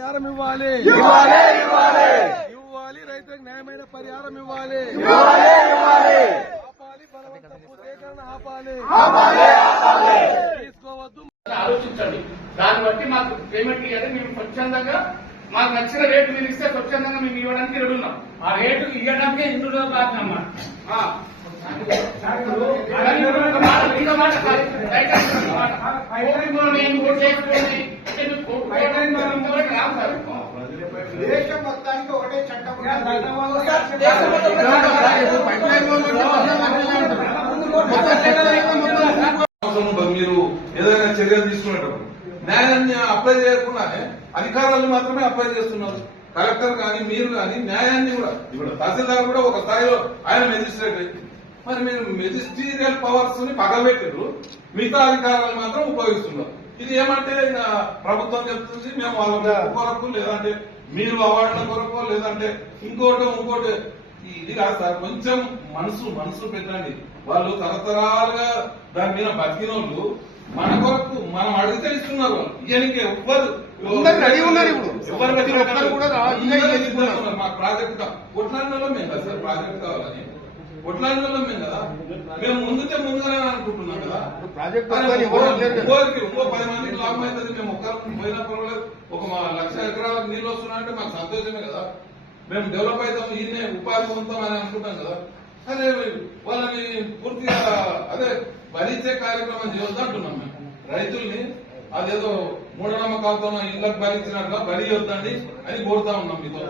పరిహారం ఇవ్వాలి రైతులకు న్యాయమైన పరిహారం ఇవ్వాలి ఆపాలి బలవంతపు సేకరణ ఆపాలి తీసుకోవద్దు ఆలోచించండి. దాన్ని బట్టి మాకు పేమెంట్ ఇవ్వాలి. మేము స్వచ్ఛందంగా మాకు నచ్చిన రేటు మీరు ఇస్తే స్వచ్ఛందంగా మేము ఇవ్వడానికి రెడున్నాం. ఆ రేటు ఇవ్వడానికే ఇందులో భాగమా దేశం మొత్తానికి ఒకటే చట్టం. మీరు ఏదైనా చర్యలు తీసుకునేటప్పుడు న్యాయాన్ని అప్లై చేయకుండానే అధికారులు మాత్రమే అప్లై చేస్తున్నారు. కలెక్టర్ కానీ మీరు కానీ న్యాయాన్ని కూడా ఇప్పుడు తహసీల్దార్ కూడా ఒక స్థాయిలో ఆయన మెజిస్ట్రేట్. మరి మీరు మెజిస్ట్రీరియల్ పవర్స్ ని పగలబెట్టారు, మిగతా అధికారులు మాత్రం ఉపయోగిస్తున్నారు. ఇది ఏమంటే ప్రభుత్వం చెప్తుంది మేము వాళ్ళ కొరకు లేదంటే మీరు అవార్డుల కొరకు లేదంటే ఇంకోటి ఇది కాదు సార్. కొంచెం మనసు పెట్టండి. వాళ్ళు తరతరాలుగా దాని మీద బతికిన వాళ్ళు మన కొరకు మనం అడిగితే ఇస్తున్నారు. ఇయ్యనికి ఎవ్వరు మా ప్రాజెక్ట్ కొట్లాడినలో మేము కదా సార్, ప్రాజెక్ట్ కావాలని కొట్లాడినలో మేము కదా. మేము ముందుగానే అనుకుంటున్నాం కదా. ఇంకో 10 మందికి లాభం అవుతుంది. మేము ఒక్కరికి పోయినప్పుడు ఒక 1,00,000 ఎకరాలకు నీళ్ళు వస్తున్నాయంటే మాకు సంతోషమే కదా. మేము డెవలప్ అవుతాం, ఈయనే ఉపాధి పొందుతాం అని అనుకుంటాం కదా. అదే వాళ్ళని పూర్తిగా భరించే కార్యక్రమం చేయొద్దు అంటున్నాం మేము. రైతుల్ని అదేదో మూఢనమ్మకాలతో ఇళ్లకు భరించినట్టుగా బలి వద్దండి అని కోరుతా ఉన్నాం మీతో.